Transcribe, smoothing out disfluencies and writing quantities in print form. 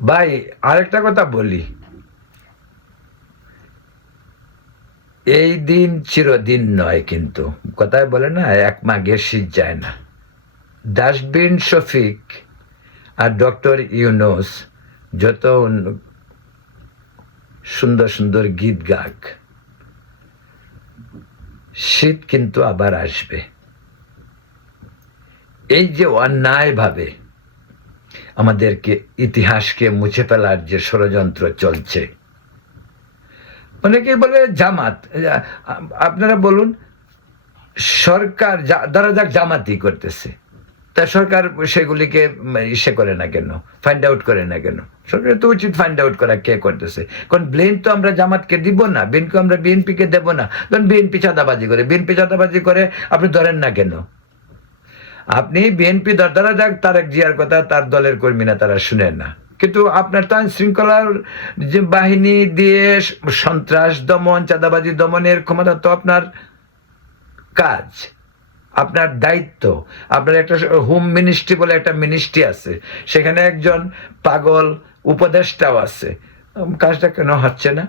ভাই, আরেকটা কথা বলি, এই দিন চিরদিন নয়, কিন্তু কথায় বলে না, এক মাঘে শীত যায় না। ডাস্টবিন শফিক আর ডক্টর ইউনুস যত সুন্দর সুন্দর গীত গাক, শীত কিন্তু আবার আসবে। এই যে অন্যায় ভাবে আমাদেরকে, ইতিহাসকে মুছে ফেলার যে ষড়যন্ত্র চলছে, অনেকেই বলে জামাত। আপনারা বলুন, সরকার ধরা যাক জামাতই করতেছে, তা সরকার সেগুলিকে ইসে করে না কেন, ফাইন্ড আউট করে না কেন? সরকার তো উচিত ফাইন্ড আউট করা কে করতেছে। কারণ ব্লেম তো আমরা জামাতকে দিব না, আমরা বিএনপিকে দেব না। কারণ বিএনপি চাঁদাবাজি করে, আপনি ধরেন না কেন? আপনি বিএনপি ধরা যাক তারেক জিয়ার কথা, তার দলের কর্মীরা তারা শুনেন না, কিন্তু আপনার তো আইন শৃঙ্খলার যে বাহিনী দিয়ে সন্ত্রাস দমন, চাঁদাবাজি দমনের ক্ষমতা তো আপনার কাজ, আপনার দায়িত্ব। আপনার একটা হোম মিনিস্ট্রি বলে একটা মিনিস্ট্রি আছে, সেখানে একজন পাগল উপদেষ্টাও আছে। কাজটা কেন হচ্ছে না?